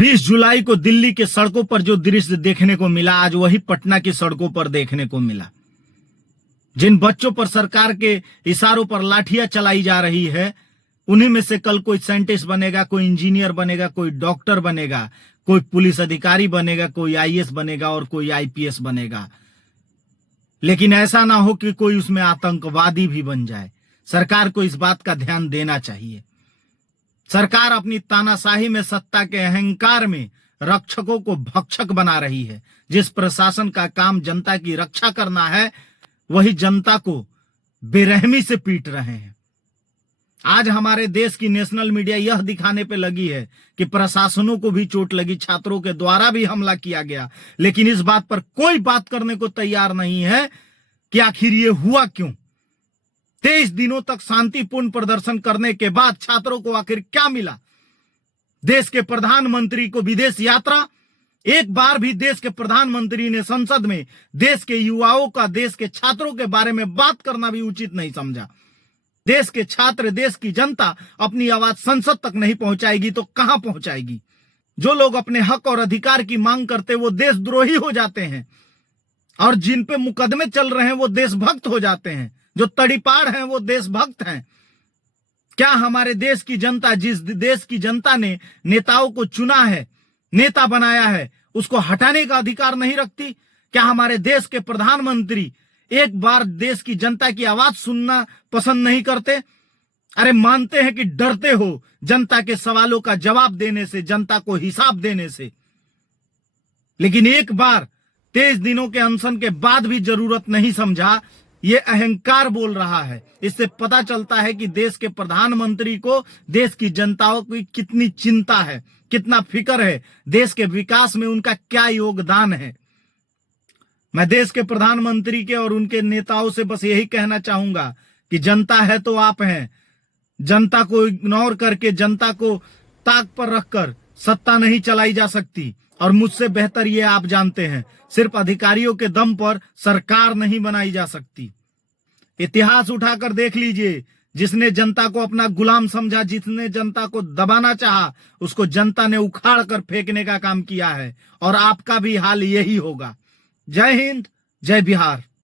20 जुलाई को दिल्ली के सड़कों पर जो दृश्य देखने को मिला, आज वही पटना की सड़कों पर देखने को मिला। जिन बच्चों पर सरकार के इशारों पर लाठियां चलाई जा रही है, उन्हीं में से कल कोई साइंटिस्ट बनेगा, कोई इंजीनियर बनेगा, कोई डॉक्टर बनेगा, कोई पुलिस अधिकारी बनेगा, कोई आईएएस बनेगा और कोई आईपीएस बनेगा। लेकिन ऐसा ना हो कि कोई उसमें आतंकवादी भी बन जाए। सरकार को इस बात का ध्यान देना चाहिए। सरकार अपनी तानाशाही में, सत्ता के अहंकार में रक्षकों को भक्षक बना रही है। जिस प्रशासन का काम जनता की रक्षा करना है, वही जनता को बेरहमी से पीट रहे हैं। आज हमारे देश की नेशनल मीडिया यह दिखाने पे लगी है कि प्रशासनों को भी चोट लगी, छात्रों के द्वारा भी हमला किया गया, लेकिन इस बात पर कोई बात करने को तैयार नहीं है कि आखिर ये हुआ क्यों। 23 दिनों तक शांतिपूर्ण प्रदर्शन करने के बाद छात्रों को आखिर क्या मिला? देश के प्रधानमंत्री को विदेश यात्रा। एक बार भी देश के प्रधानमंत्री ने संसद में देश के युवाओं का, देश के छात्रों के बारे में बात करना भी उचित नहीं समझा। देश के छात्र, देश की जनता अपनी आवाज संसद तक नहीं पहुंचाएगी तो कहां पहुंचाएगी? जो लोग अपने हक और अधिकार की मांग करते वो देशद्रोही हो जाते हैं, और जिन पे मुकदमे चल रहे हैं वो देशभक्त हो जाते हैं। जो तड़ीपार हैं वो देशभक्त हैं। क्या हमारे देश की जनता, जिस देश की जनता ने नेताओं को चुना है, नेता बनाया है, उसको हटाने का अधिकार नहीं रखती? क्या हमारे देश के प्रधानमंत्री एक बार देश की जनता की आवाज सुनना पसंद नहीं करते? अरे मानते हैं कि डरते हो जनता के सवालों का जवाब देने से, जनता को हिसाब देने से, लेकिन एक बार 23 दिनों के अनशन के बाद भी जरूरत नहीं समझा। ये अहंकार बोल रहा है। इससे पता चलता है कि देश के प्रधानमंत्री को देश की जनताओं की कितनी चिंता है, कितना फिक्र है, देश के विकास में उनका क्या योगदान है। मैं देश के प्रधानमंत्री के और उनके नेताओं से बस यही कहना चाहूंगा कि जनता है तो आप हैं। जनता को इग्नोर करके, जनता को ताक पर रखकर सत्ता नहीं चलाई जा सकती, और मुझसे बेहतर ये आप जानते हैं। सिर्फ अधिकारियों के दम पर सरकार नहीं बनाई जा सकती। इतिहास उठाकर देख लीजिए, जिसने जनता को अपना गुलाम समझा, जिसने जनता को दबाना चाहा, उसको जनता ने उखाड़ कर फेंकने का काम किया है, और आपका भी हाल यही होगा। जय हिंद, जय बिहार।